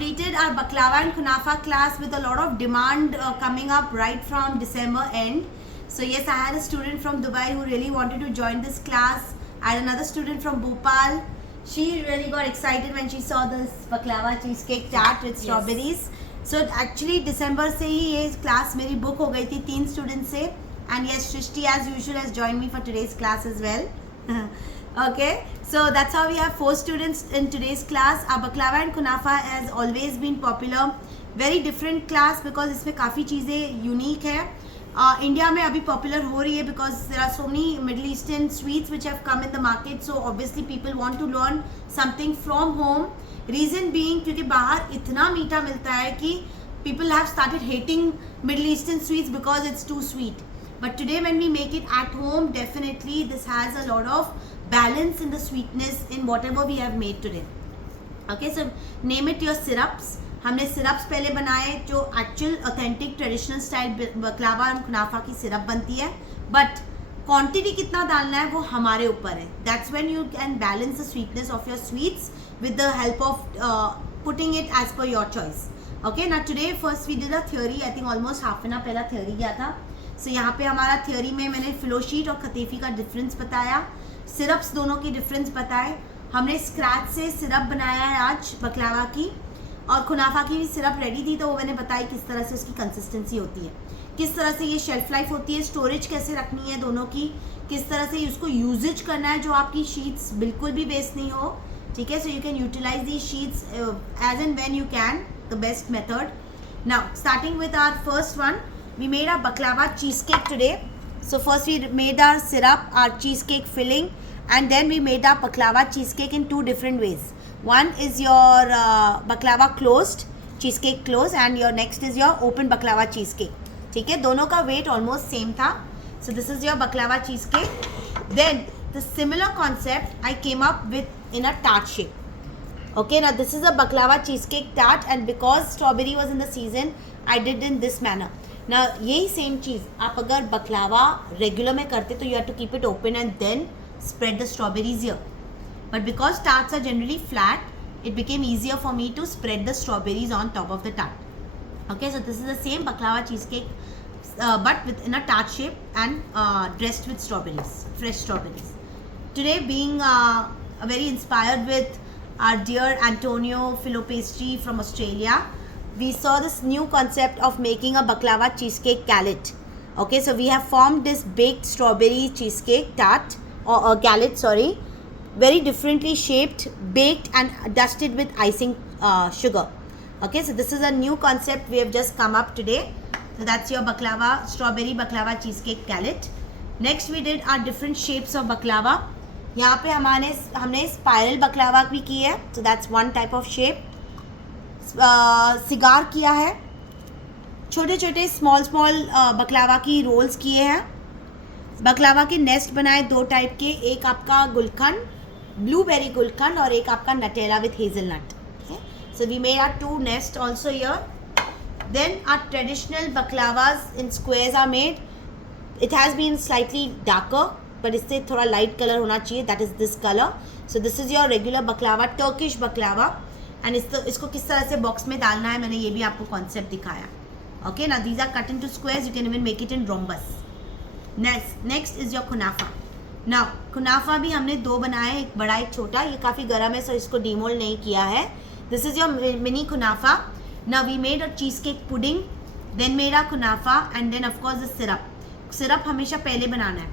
completed our baklava and kunafa class with a lot of demand coming up right from December end. So yes, I had a student from Dubai who really wanted to join this class. I had another student from Bhopal. She really got excited when she saw this baklava cheesecake tart with strawberries. So actually December से ही ये class मेरी book हो गई थी 3 students से. And yes, Shrishti as usual has joined me for today's class as well. Okay, so that's how we have 4 students in today's class. Our baklava and kunafa has always been popular. Very different class because इसमें काफ़ी चीज़ें unique है. India में अभी popular हो रही है because there are so many Middle Eastern sweets which have come in the market. So obviously people want to learn something from home. Reason being क्योंकि बाहर इतना मीठा मिलता है कि people have started hating Middle Eastern sweets because it's too sweet. But today when we make it at home, definitely this has a lot of balance in the sweetness in whatever we have made today. Okay, so name it your syrups. हमने syrups पहले बनाए जो actual authentic traditional style baklava और kunafa की syrup बनती है. But quantity कितना डालना है वो हमारे ऊपर है. That's when you can balance the sweetness of your sweets with the help of putting it as per your choice. Okay, now today first we did a theory. I think almost half an hour पहला theory किया था. So यहाँ पे हमारा theory में मैंने flowsheet और खतीफी का डिफरेंस बताया, सिरप्स दोनों की डिफरेंस बताए. हमने स्क्रैच से सिरप बनाया है आज बकलावा की, और खुनाफा की भी सिरप रेडी थी तो वो मैंने बताई किस तरह से उसकी कंसिस्टेंसी होती है, किस तरह से ये शेल्फ लाइफ होती है, स्टोरेज कैसे रखनी है दोनों की, किस तरह से उसको यूजेज करना है जो आपकी शीट्स बिल्कुल भी वेस्ट नहीं हो. ठीक है, so you can utilize the sheets as and when you can, the best method. Now starting with our first one, we made our baklava cheesecake today. So first we made our syrup, our cheesecake filling, and then we made our baklava cheesecake in 2 different ways. One is your baklava closed, cheesecake closed, and your next is your open baklava cheesecake. ठीक है, दोनों का weight almost same था. So this is your baklava cheesecake. Then the similar concept I came up with in a tart shape. Okay, now this is a baklava cheesecake tart, and because strawberry was in the season, I did in this manner. ना यही same चीज़ आप अगर बकलावा regular में करते तो you have to keep it open and then spread the strawberries here. But because tarts are generally flat, it became easier for me to spread the strawberries on top of the tart. Okay, so this is the same baklava cheesecake but in a tart shape and dressed with strawberries, fresh strawberries. Today being very inspired with our dear Antonio Philopastry from Australia, we saw this new concept of making a baklava cheesecake galette. Okay, so we have formed this baked strawberry cheesecake tart or galette, sorry, very differently shaped, baked and dusted with icing sugar. Okay, so this is a new concept we have just come up today. So that's your baklava, strawberry baklava cheesecake galette. Next we did our different shapes of baklava. यहाँ पे हमने spiral baklava भी की है. So that's one type of shape. Cigar किया है, छोटे छोटे स्मॉल बकलावा की रोल्स किए हैं. बकलावा के नेस्ट बनाए 2 टाइप के, एक आपका गुलकंद, ब्लूबेरी गुलकंद, और एक आपका Nutella with hazelnut. So we made our 2 nest also here. Then our traditional baklavas in squares are made. It has been slightly darker but इससे थोड़ा लाइट कलर होना चाहिए, that is this colour. So this is your regular baklava, Turkish baklava. And इसको किस तरह से box में डालना है मैंने ये भी आपको कॉन्सेप्ट दिखाया. ओके, ना these are cut into squares, you can even make it in rhombus. Next is your kunafa. Now kunafa भी हमने 2 बनाए, एक बड़ा एक छोटा. ये काफ़ी गर्म है सो इसको डीमोल्ड नहीं किया है. This is your mini kunafa. Now we made a cheesecake pudding, then made a kunafa, and then of course the syrup. Syrup हमेशा पहले बनाना है.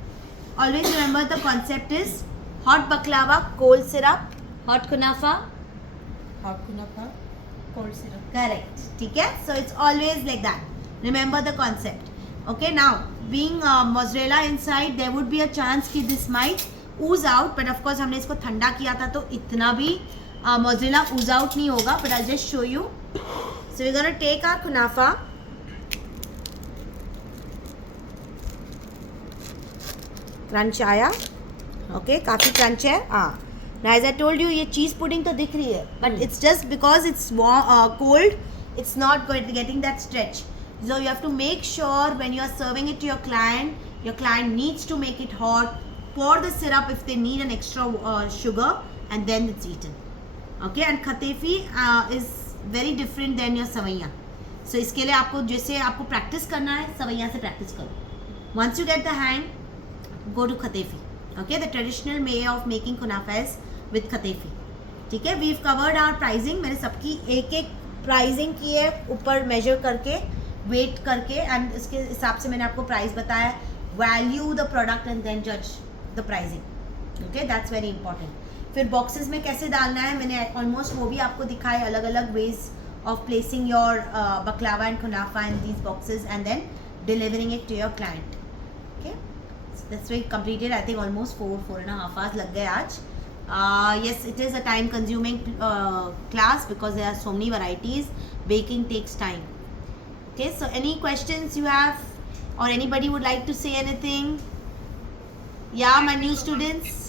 Always remember the concept is hot baklava, cold syrup, hot kunafa, hot kunafa, cold syrup. Correct. ठीक है, so it's always like that. Remember the concept. Okay, now being mozzarella inside, there would be a chance कि this might ooze out, but of course हमने इसको ठंडा किया था तो इतना भी mozzarella ooze out नहीं होगा. But I'll just show you. So we're gonna take our kunafa. Crunch आया. Okay, काफ़ी क्रंच है. Now as I told you, ये चीज़ पुडिंग तो दिख रही है, but it's just because it's cold, it's not getting that stretch. So you have to make sure when you are serving it to your client needs to make it hot. Pour the syrup if they need an extra sugar, and then it's eaten. Okay, and khatefi is very different than your savaiya. So इसके लिए आपको जैसे आपको practice करना है, सवैया से practice करो. Once you get the hang, go to kataifi. Okay, the traditional way of making kunafa is with kataifi. ठीक है, we have covered our pricing. मैंने सबकी एक एक प्राइसिंग की है ऊपर मेजर करके, वेट करके, एंड इसके हिसाब से मैंने आपको प्राइस बताया. Value the product and then जज the pricing. Okay, that's very important. फिर बॉक्सेस में कैसे डालना है मैंने ऑलमोस्ट वो भी आपको दिखाए, अलग अलग ways of placing your baklava and kunafa in these boxes and then delivering it to your client. Okay, that's very completed. I think almost 4.5 hours लग गए आज. Yes, it is a time consuming class because there are so many varieties. Baking takes time. Okay, so any questions you have or anybody would like to say anything? Yeah, my new students.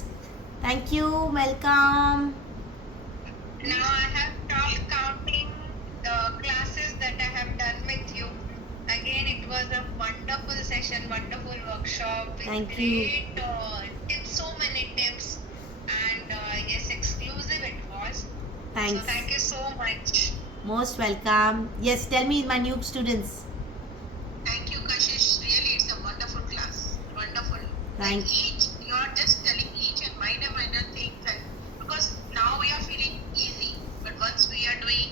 Thank you, welcome. Now I have stopped counting the classes that I have done with you. Again, it was a wonderful session, wonderful workshop. With Thank you. Great tips, so many tips, and yes, exclusive it was. Thanks. So thank you so much. Most welcome. Yes, tell me, my new students. Thank you, Kashish. Really, it's a wonderful class. Wonderful. Thank Like you are just telling each and minor things, because now we are feeling easy, but once we are doing,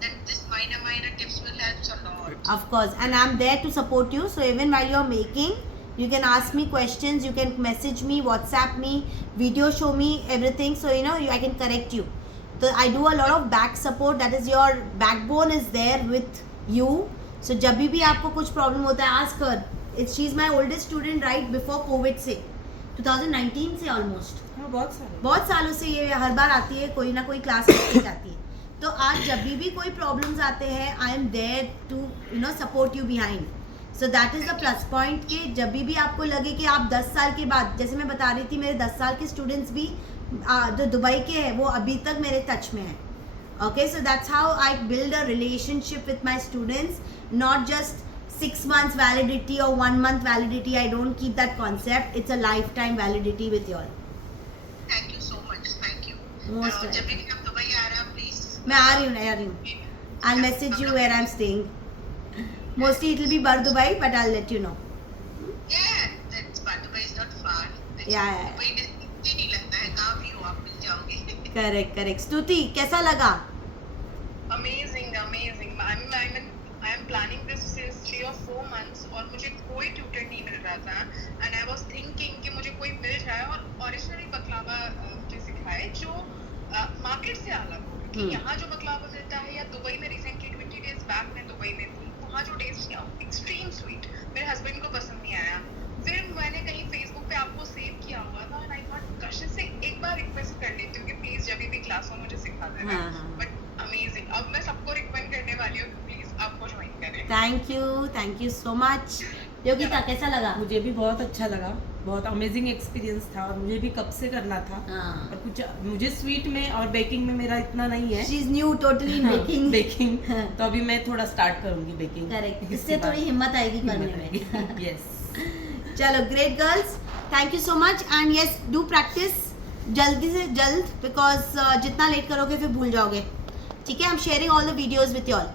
then this minor tips will help a lot. Of course, and I'm there to support you. So even while you're making, you can ask me questions, you can message me, WhatsApp me, video show me, everything. So I can correct you. So I do a lot of back support. That is, your backbone is there with you. So जब भी आपको कुछ problem होता है, ask her. She is my oldest student right before COVID से 2019 से almost. बहुत सालों से ये हर बार आती है, कोई ना कोई क्लास करके जाती है. तो आज जब भी कोई प्रॉब्लम्स आते हैं, I am there to support you behind. So that is the plus point कि जब भी आपको लगे कि आप 10 साल के बाद, जैसे मैं बता रही थी, मेरे 10 साल के स्टूडेंट्स भी जो दुबई के हैं वो अभी तक मेरे टच में हैं. Okay, so that's how I build a relationship with my students. Not just 6 months validity or 1 month validity. I don't keep that concept. It's a lifetime validity with you all. Thank you so much. Thank you. Most जब भी आप Dubai आ रहे हो, please. मैं आ रही हूँ. I'll message you where I'm staying. Mostly it will be Bar Dubai, but I'll let you know. Yeah, that's Bar Dubai is not far. Yeah. Dubai नहीं लगता है, कहाँ भी हो आप मिल जाओगे. Correct. स्तुति, कैसा लगा? Amazing. I am planning this since 3 or 4 months और मुझे कोई ट्यूटर नहीं मिल रहा था. And I was thinking कि मुझे कोई मिल जाए और ओरिजिनली बकलावा मुझे सिखाए जो मार्केट से अलग हो. कि यहाँ जो बकलावा मिलता है, या दुबई में रिसेंटली 20 days बैक मैं दुबई में थी, वहाँ जो टेस्ट किया एक्सट्रीम स्वीट, मेरे हस्बैंड को पसंद नहीं आया. फिर मैंने कहीं फेसबुक पे आपको सेव किया हुआ था, एंड आई थॉट कशिश से एक बार रिक्वेस्ट कर लेती हूँ कि प्लीज जब भी क्लास हो मुझे सिखा देना. But amazing. अब मैं सबको रिकमेंड करने वाली हूँ, प्लीज आपको ज्वाइन करें. Thank you so much. Yogita, कैसा लगा? मुझे भी बहुत अच्छा लगा. बहुत अमेजिंग एक्सपीरियंस था और मुझे भी कब से करना था. और कुछ मुझे स्वीट में और बेकिंग में मेरा इतना नहीं है. She is new totally baking. तो अभी मैं थोड़ा स्टार्ट करूंगी बेकिंग. करेक्ट, इससे थोड़ी हिम्मत आएगी करने में. यस. चलो, great girls, thank you so much. And yes, do practice जल्दी से जल्द, बिकॉज जितना लेट करोगे फिर भूल जाओगे. ठीक है, I am sharing all the videos with you all.